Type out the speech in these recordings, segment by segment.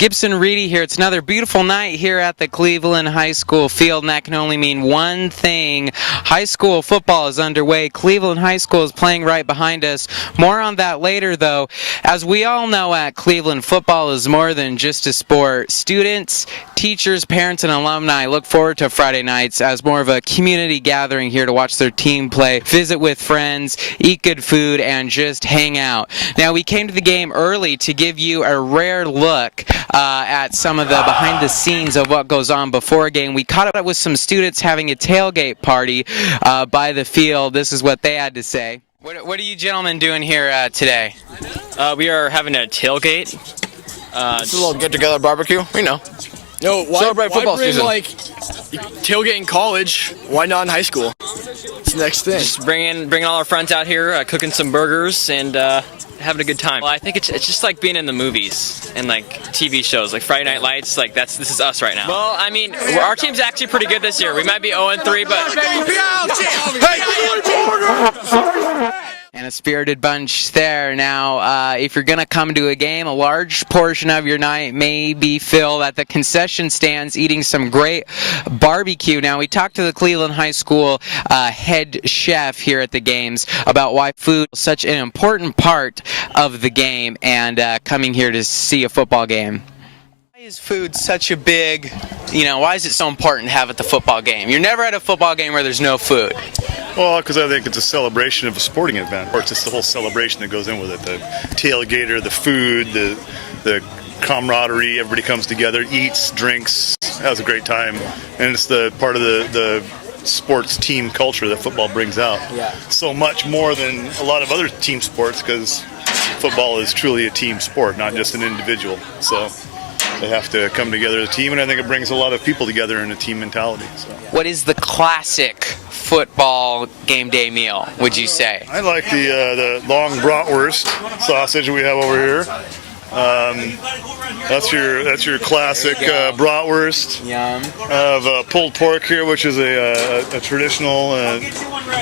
Gibson Reedy here. It's another beautiful night here at the Cleveland High School field, and that can only mean one thing. High school football is underway. Cleveland High School is playing right behind us. More on that later, though. As we all know at Cleveland, football is more than just a sport. Students, teachers, parents, and alumni look forward to Friday nights as more of a community gathering here to watch their team play, visit with friends, eat good food, and just hang out. Now, we came to the game early to give you a rare look at some of the behind the scenes of what goes on before a game. We caught up with some students having a tailgate party by the field. This is what they had to say. What are you gentlemen doing here today? We are having a tailgate. It's a little get-together barbecue, you know. No, Celebrate football bring, season. Like, tailgate in college? Why not in high school? It's the next thing. Just bringing all our friends out here, cooking some burgers, and having a good time. Well, I think it's just like being in the movies and like TV shows, like Friday Night Lights. Like this is us right now. Well, I mean, our team's actually pretty good this year. We might be 0-3, but. And a spirited bunch there. Now, if you're going to come to a game, a large portion of your night may be filled at the concession stands eating some great barbecue. Now, we talked to the Cleveland High School head chef here at the games about why food is such an important part of the game and coming here to see a football game. Why is food such a big, why is it so important to have at the football game? You're never at a football game where there's no food. Well, because I think it's a celebration of a sporting event. Or it's just the whole celebration that goes in with it. The tailgater, the food, the camaraderie, everybody comes together, eats, drinks, has a great time. And it's the part of the sports team culture that football brings out. Yeah. So much more than a lot of other team sports, because football is truly a team sport, not just an individual. So they have to come together as a team, and I think it brings a lot of people together in a team mentality. So. What is the classic football game day meal, would you say? I like the long bratwurst sausage we have over here. That's your classic bratwurst. Yum. I have pulled pork here, which is a traditional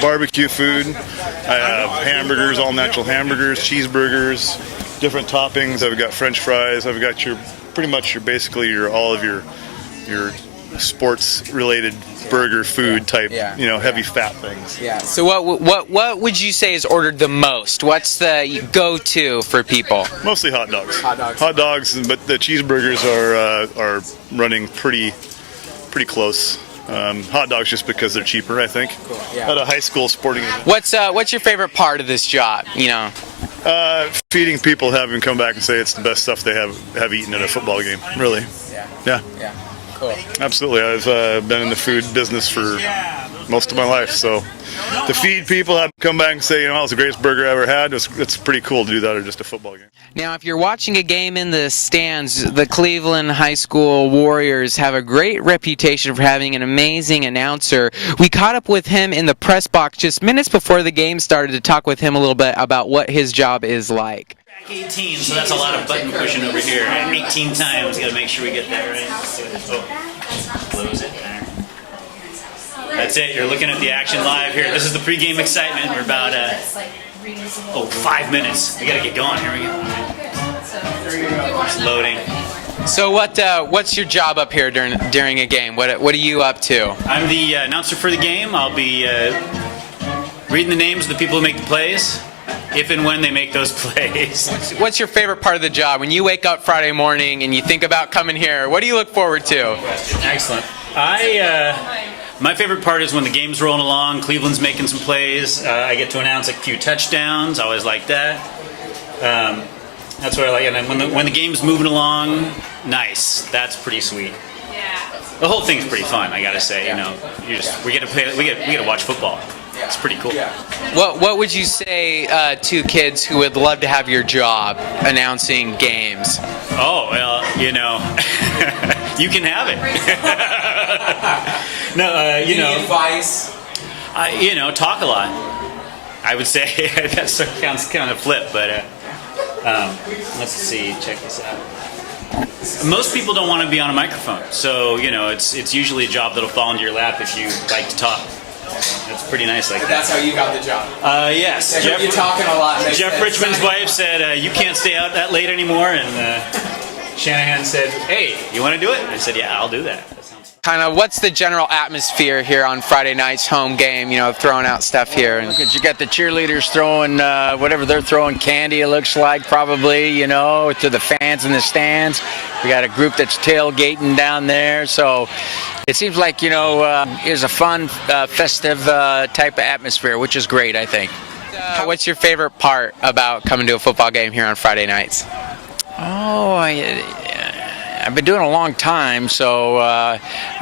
barbecue food. I have hamburgers, all natural hamburgers, cheeseburgers, different toppings. I've got French fries. I've got all of your sports related burger food type, heavy fat things. Yeah. So what would you say is ordered the most? What's the go-to for people? Mostly hot dogs. Hot dogs. But the cheeseburgers are running pretty close. Hot dogs just because they're cheaper, I think. Cool. Yeah. At a high school sporting event. What's your favorite part of this job? Feeding people, having them come back and say it's the best stuff they have eaten at a football game. Really. Yeah. Yeah. Cool. Absolutely. I've been in the food business for most of my life, so to feed people, have them come back and say, it's the greatest burger I ever had, it's pretty cool to do that at just a football game. Now, if you're watching a game in the stands, the Cleveland High School Warriors have a great reputation for having an amazing announcer. We caught up with him in the press box just minutes before the game started to talk with him a little bit about what his job is like. 18, so that's a lot of button pushing over here. 18 times, got to make sure we get that right. Close it there. That's it. You're looking at the action live here. This is the pregame excitement. We're about 5 minutes. We got to get going. Here we go. It's loading. So what's your job up here during a game? What are you up to? I'm the announcer for the game. I'll be reading the names of the people who make the plays, if and when they make those plays. What's your favorite part of the job? When you wake up Friday morning and you think about coming here, what do you look forward to? Excellent. My favorite part is when the game's rolling along, Cleveland's making some plays. I get to announce a few touchdowns. I always like that. That's what I like. And then when the game's moving along, nice. That's pretty sweet. The whole thing's pretty fun, I gotta say. We get to watch football. It's pretty cool. What would you say to kids who would love to have your job announcing games? Oh, well, you can have it. No, Any advice? Talk a lot. I would say that sounds kind of flip, but let's see. Check this out. Most people don't want to be on a microphone, so it's usually a job that'll fall into your lap if you like to talk. That's pretty nice like that. That's how you got the job. Yes. You're talking a lot. Jeff Richmond's wife said, you can't stay out that late anymore, and Shanahan said, "Hey, you want to do it?" I said, "Yeah, I'll do that." Kind of, what's the general atmosphere here on Friday night's home game? You know, throwing out stuff here. And You got the cheerleaders throwing whatever they're throwing, candy it looks like, probably, you know, to the fans in the stands. We got a group that's tailgating down there, so it seems like, you know, it's a fun, festive type of atmosphere, which is great, I think. What's your favorite part about coming to a football game here on Friday nights? Oh, I've been doing it a long time, so I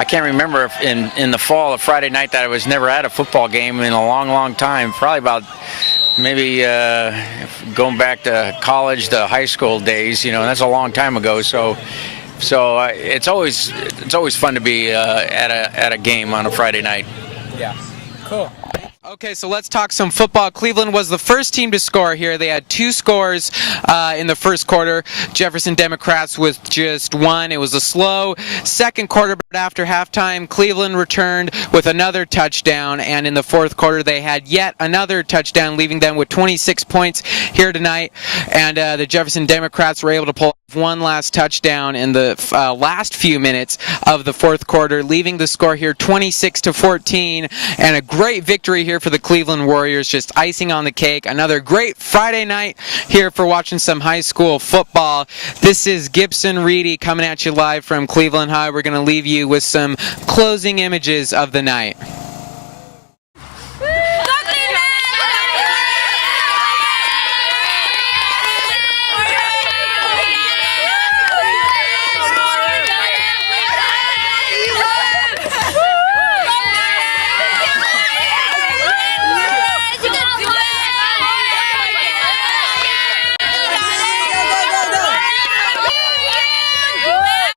can't remember if in the fall of Friday night that I was never at a football game in a long, long time. Probably about maybe going back to college, to high school days. You know, that's a long time ago. So it's always fun to be at a game on a Friday night. Yeah, cool. Okay, so let's talk some football. Cleveland was the first team to score here. They had 2 scores in the first quarter. Jefferson Democrats with just 1. It was a slow second quarter, but after halftime, Cleveland returned with another touchdown, and in the fourth quarter, they had yet another touchdown, leaving them with 26 points here tonight. And the Jefferson Democrats were able to pull off one last touchdown in the last few minutes of the fourth quarter, leaving the score here 26-14, and a great victory here for the Cleveland Warriors, just icing on the cake. Another great Friday night here for watching some high school football. This is Gibson Reedy coming at you live from Cleveland High. We're going to leave you with some closing images of the night.